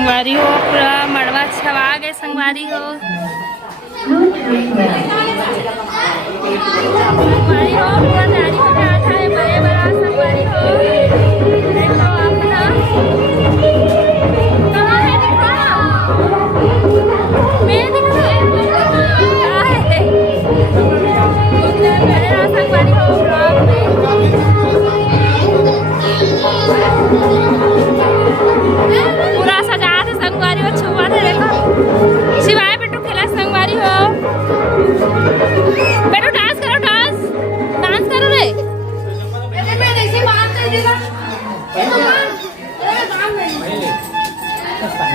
संगवारी हो पूरा मड़वा छवा गए संगवारी हो। संगवारी हो पूरा गाड़ी में बैठा है बड़े बड़ा संगवारी हो। देखो अपना कहाँ है दिखाना मैं दिखा मेरा संगवारी हो ब्लॉग में पूरा सजा थे संगवारी हो छुआ थे। देखो शिवाय बेटू खेला संगवारी हो। बेटू डांस करो डांस करो रे।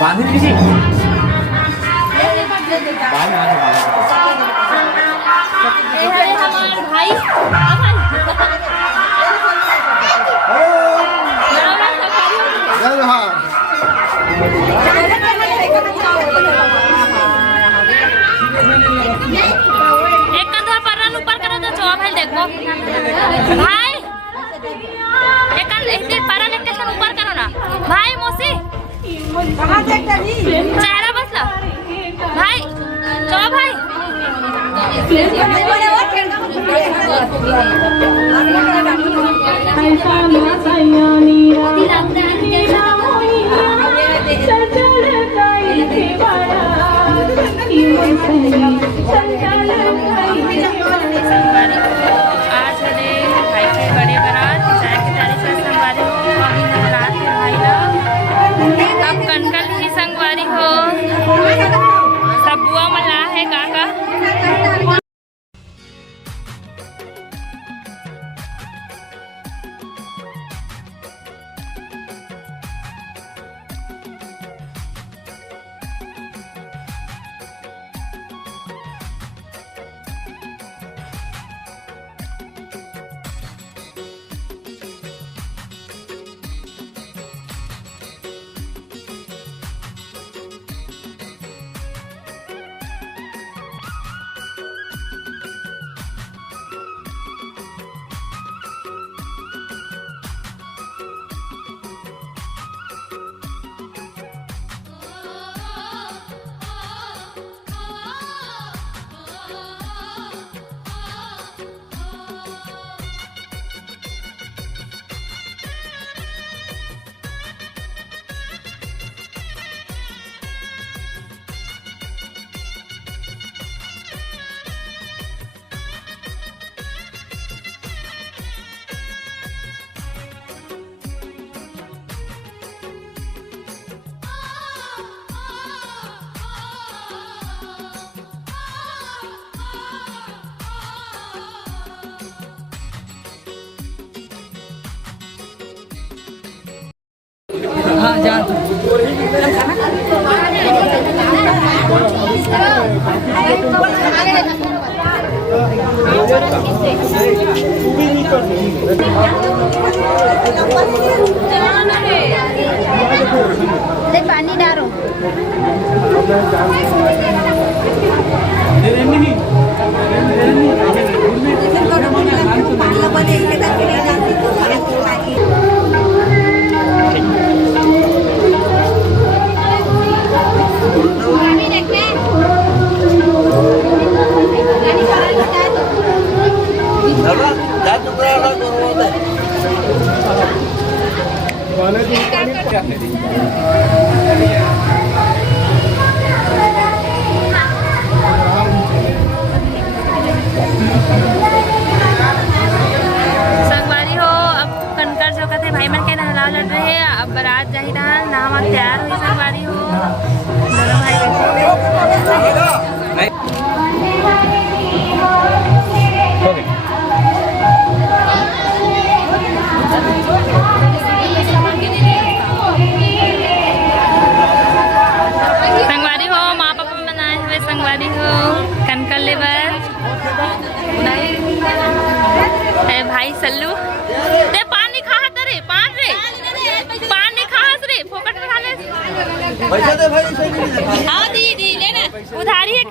बांधिल किसी हमारे भाई एक कंधा पर ऊपर करो तो चौक है। देखो भाई एक कंधा पर लेके ऊपर करो ना भाई। मौसी चेहरा बस ला भाई चो भाई आज हले भाई के बड़े बारात जाए के तारीख से संगवारी हो। अभी नवरात के भाई लोग अब कनकल ही संगवारी हो। सब बुआ मल्ला है काका। हाँ जान पानी डालो संगवारी हो अब कनकर जो कहते भाई मन के नहला लड़ रहे हैं। अब बारात जाही रहा नाम तैयार हुई संगवारी हो दोनों भाई संगवारी हो माँ पापा बनाए हुए संगवारी हो कनकर लेवर भाई सल्लू ते पानी खा रे पानी खा रे फोकट में खा ले पैसा दे भाई सही आओ दी लेना उधारी है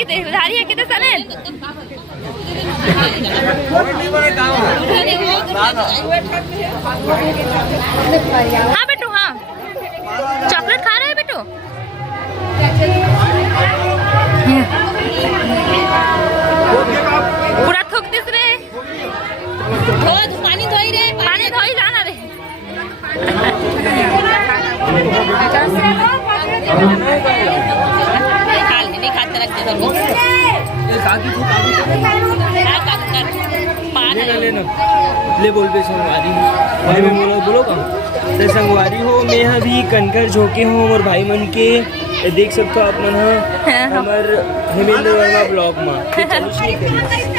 कितने साले हाँ बेटू हाँ चॉकलेट खा रहे हैं बेटू पूरा थूकतीस रे, पानी धोई जाना रे। ले बोल पे संगवारी भाई मैं बोलो कम तो संगवारी हो मैं यहाँ भी कनकर झोंके हूँ और भाई मन के देख सकते हो आप मन हमार हेमेंद्र वर्मा ब्लॉग में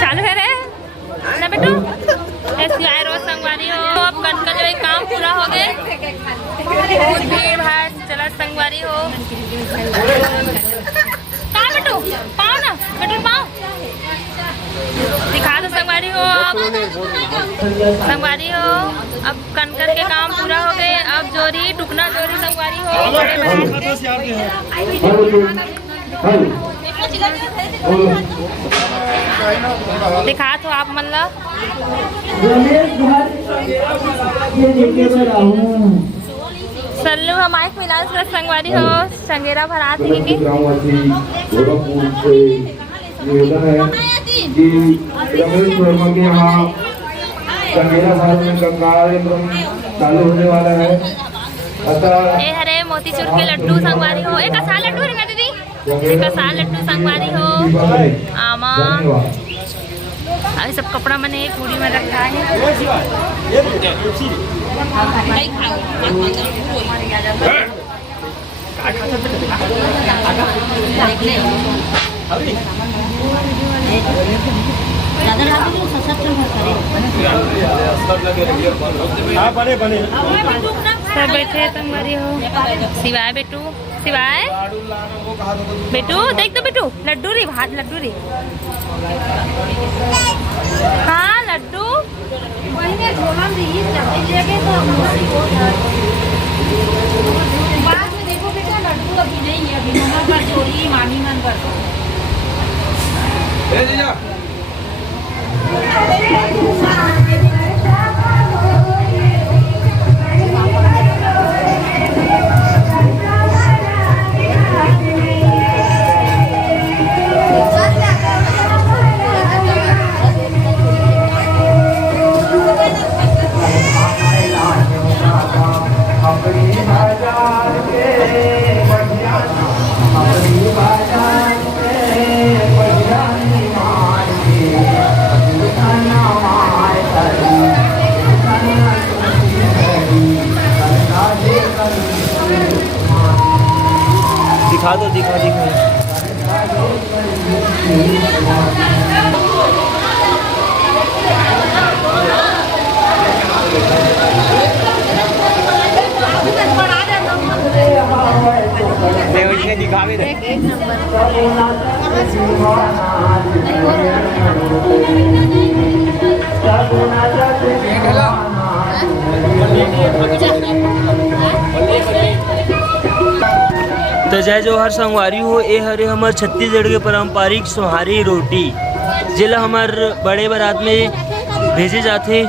चालू है रे ना बेटू। ऐसी आए रोज संगवारी हो, अब कनका जो काम पूरा हो गए, बहुत भीड़ भाड़ चला संगवारी हो। कहाँ बेटू पाओ ना बेटू पाओ दिखा दो संगवारी हो। अब संगवारी हो, अब कनकर के काम पूरा हो गए, अब जोरी टुकना जोरी संगवारी हो। दिखा तो आप मतलब सल्लू हम माइक मिला संगवारी हो, संगेरा भरा थी कि रमेश वर्मा के यहाँ संगेरा भारत में गंगा चालू होने वाला है। अतः ए हरे मोतीचूर के लड्डू संगवारी हो, एक आसान लड्डू है ना दीदी, एक आसान लड्डू संगवारी हो। आमा अभी सब कपड़ा मैंने एक पूरी में रखा है। सब बैठे तुम्हारी हो। सिवाय बेटू, सिवाय बेटू देख दो बेटू, लड्डू री भात लड्डू री। हाँ लड्डू बाद में देखो बेटा, लड्डू अभी नहीं है, अभी मम्मा पर चोरी मामी मन पर। दिखा दिखावे दे। तो जय जोहर संगवारी हो, ए हरे हमार छत्तीसगढ़ के पारंपरिक सोहारी रोटी जिला हमार बड़े बारात में भेजे जाते।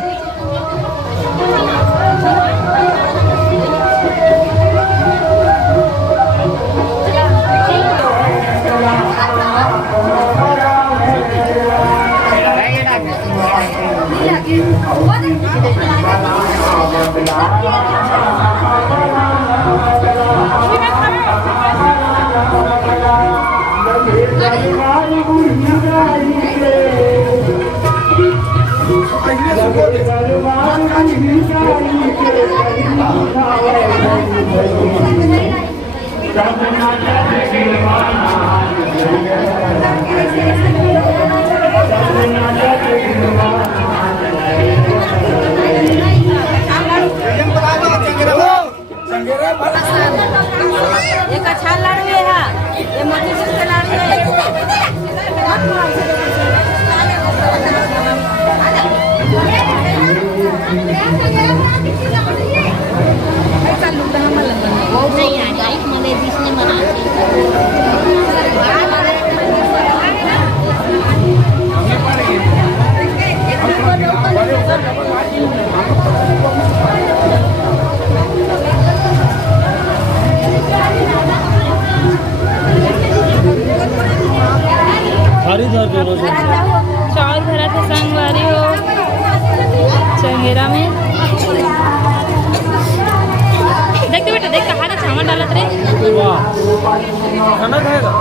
एक अच्छा लाडू है, ये मोतीचूर के लाडू है। नहीं आ जाए मले जिसने मना चावल भरा थे संगवारी हो चंगेरा में। देखते बेटा देख कहाँ से चावल डालत रे। खाना खाएगा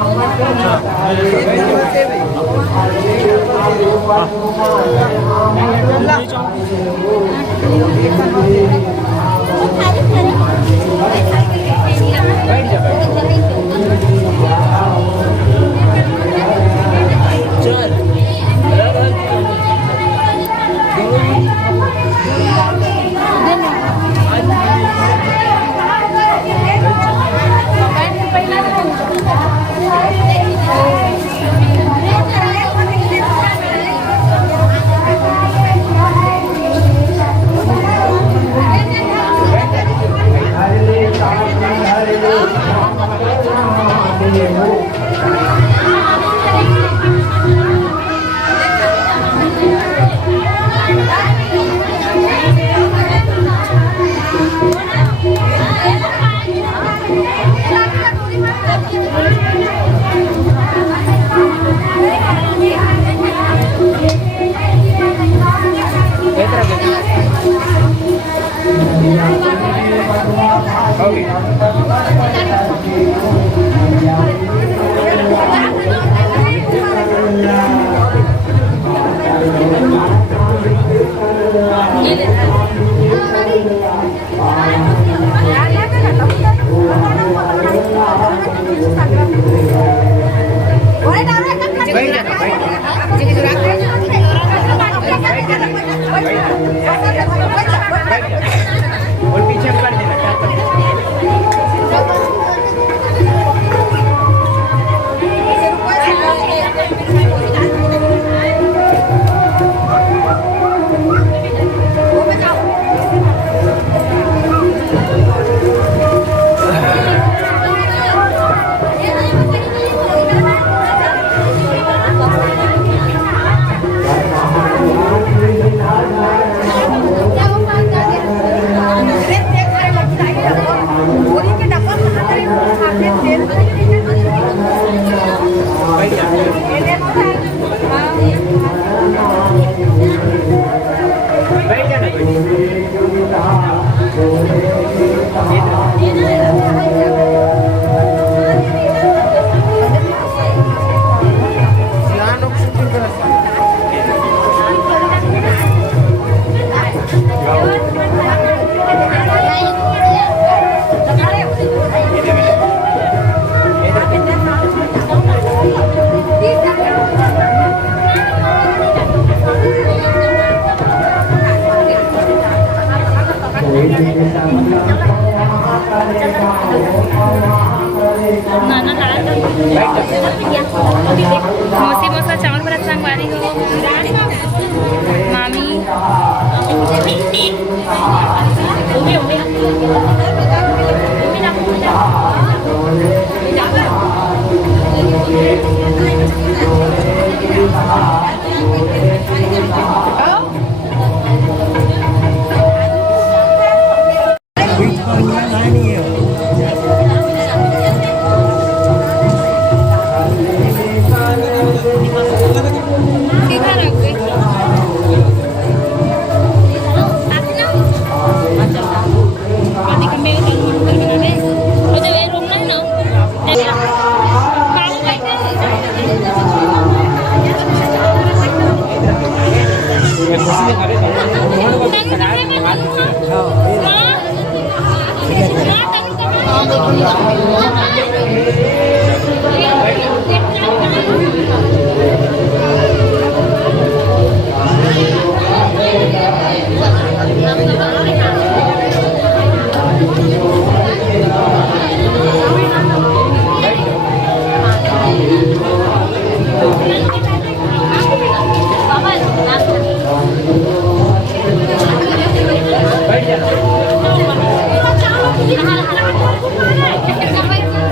नाना लाल मोसी मोसा चावल भरा संगवारी हो मामी Hãy subscribe cho kênh Ghiền Mì Gõ để không bỏ lỡ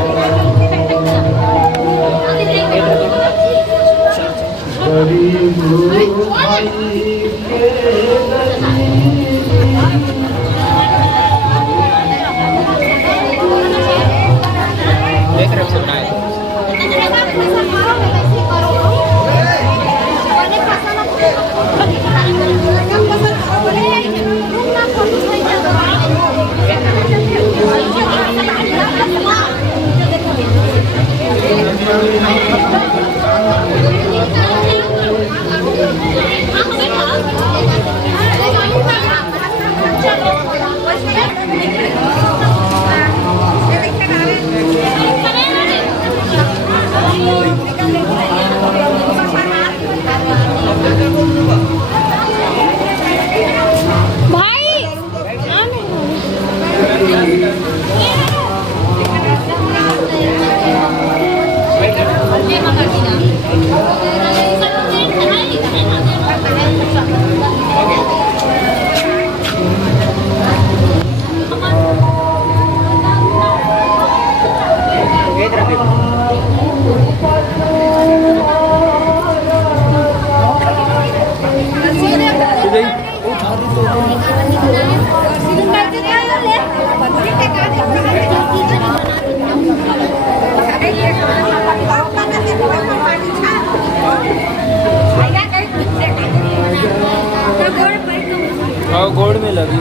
हाँ गोड़ में लगी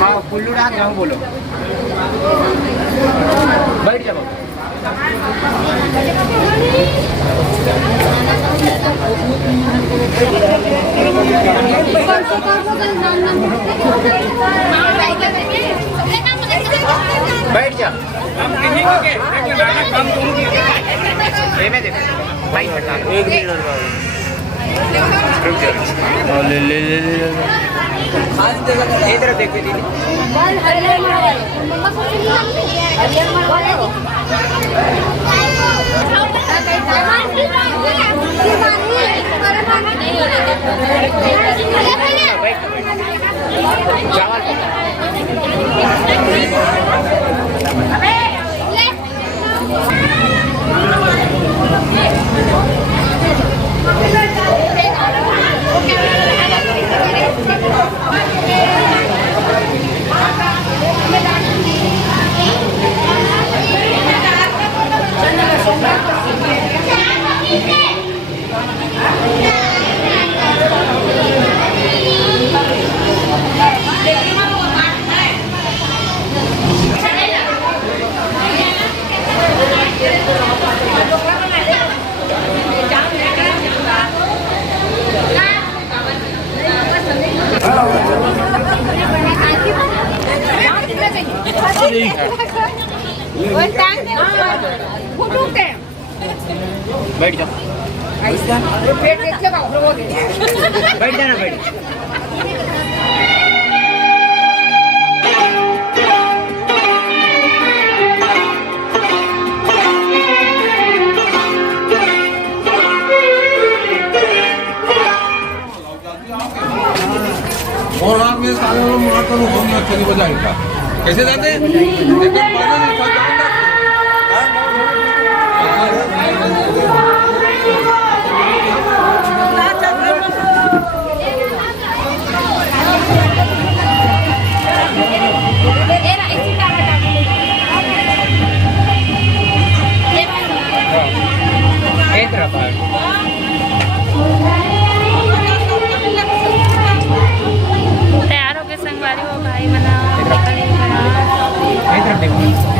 हाँ कुल्लू डाक जाऊँ बोलो बैठ जाओ बैठ जा भाई एक मिनट ले ले ले ले इधर देखिए दीदी बैठ जा बैठ जाना बैठ और रात में सारे लोग मारकर होंगे अच्छा नहीं बजाएगा कैसे जाते हैं तैयार हो गए संगवारी हो भाई बना इधर देखो